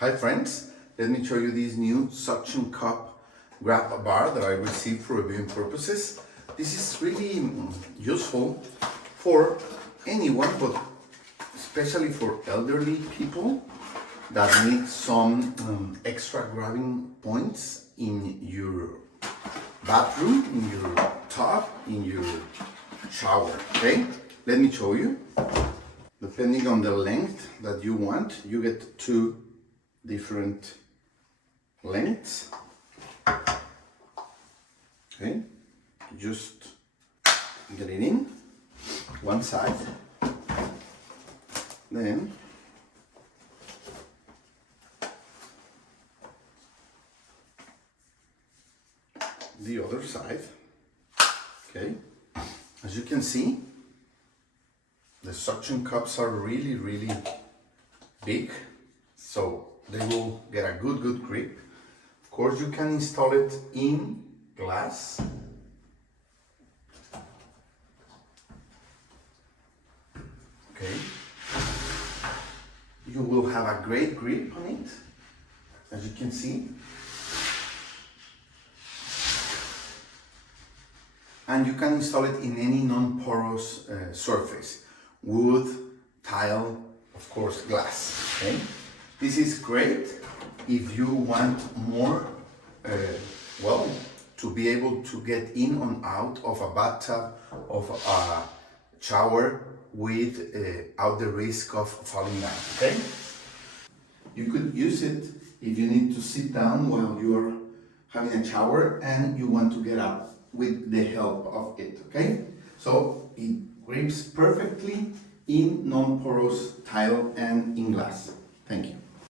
Hi friends, let me show you this new suction cup grab bar that I received for reviewing purposes. This is really useful for anyone, but especially for elderly people that need some extra grabbing points in your bathroom, in your tub, in your shower, okay? Let me show you. Depending on the length that you want, you get two different lengths. Okay, just get it in one side, then the other side. Okay, as you can see, the suction cups are really big, so they will get a good grip. Of course, you can install it in glass. Okay, you will have a great grip on it, as you can see. And you can install it in any non-porous surface, wood, tile, of course glass. Okay, this is great if you want more, to be able to get in and out of a bathtub, of a shower without the risk of falling down. Okay, you could use it if you need to sit down while you're having a shower and you want to get up with the help of it. Okay, so it grips perfectly in non-porous tile and in glass. Thank you.